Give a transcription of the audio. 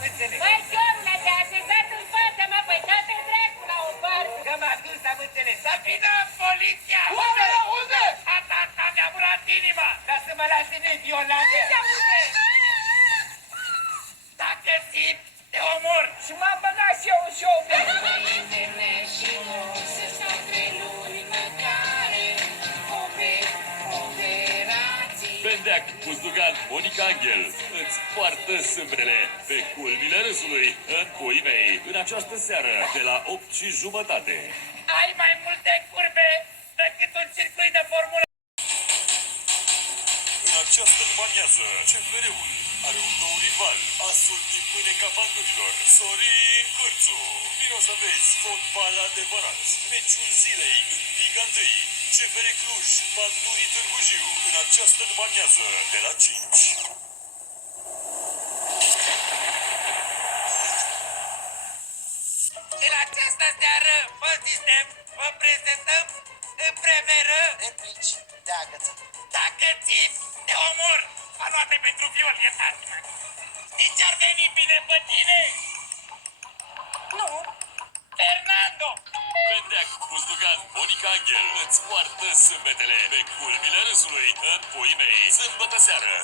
am înțeles. Băi, Ciorule, te-a așezat în față, mă, păi dă-te dracu la o parte. Că m-a dus, am înțeles. Să vină poliția! Unde? Unde? Asta mi-a murat inima! Ca să mă lase neviolate! Ce aude? Dacă simți, te omor! Și m-am băgat și eu în show. Bendeac, Buzdugan, Monica Angel îți poartă sâmbele pe culmile râsului în Puii mei în această seară de la 8:30. Ai mai multe curbe decât un circuit de formulă. În această după-amiază, CFR-ul are un nou rival, asul din mâneca bandurilor, Sorin Cârțu. Vino să vezi fotbal adevărat, meciul zilei în Liga 1, CFR Cluj, Bandurii Târgu Jiu, în această după-amiază de la 5. În această seară, pe sistem, vă prezentăm în premieră Replici de agățit. Dacă țin, te omor! Panoate pentru viol, iertați-mă! Știi ce-ar veni bine pe tine? Nu. Fernando! Bendeac, Buzdugan, Monica Angel îți poartă sâmbetele pe culmile râsului în Puii mei, sâmbătă seară.